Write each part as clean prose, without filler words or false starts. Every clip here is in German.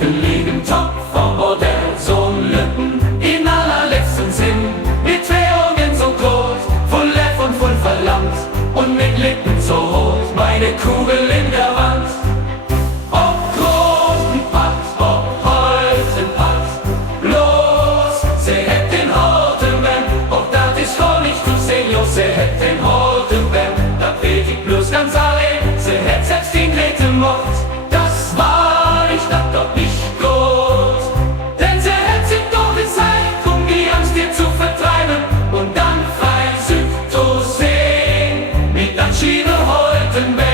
gelegen, top vom Bordell, so ein Lücken in allerletzten Sinn. Mit zwei Augen so groß, voll leer und voll verlangt und mit Lippen so rot, meine Kugel in der Wand. Ob großen Pass, ob Holzenpass, bloß sie hätt den Horten wenn, ob dat ist gar nicht zu sehen, jo, sie hätt den Horten wenn, da fehlt ich bloß ganz allein, sie hätt selbst den Grete Mord. Das war ich dat doch nicht gut, denn sie hätt sich doch gezeigt, um die Angst dir zu vertreiben und dann frei Süd zu sehen, mit Anschiede Holten wenn.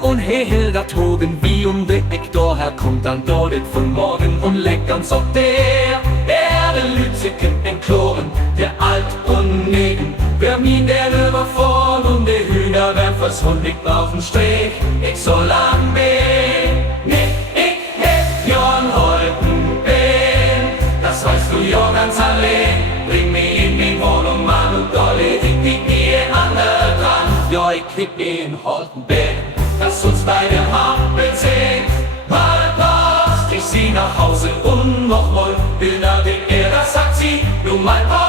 Und Hilda togen wie de Eck daher kommt dann dort von morgen und leckt uns auf der Erde Lützigen entloren, der alt und negen, wer min der Römer vorn und der Hühner werfers Hund liegt auf dem Strich, ich so lang bin, nicht ich hätt Jorn Holten bin, das weißt du ja ganz allein, bring mich in die Wohnung, Mann und Dolly, ich krieg nie an der dran, ja ich krieg in Holten bin. Lass uns beide Hampeln sehen, mal passt, ich sie nach Hause und noch mal, will da den Ehrer, sagt sie, du mein Paar.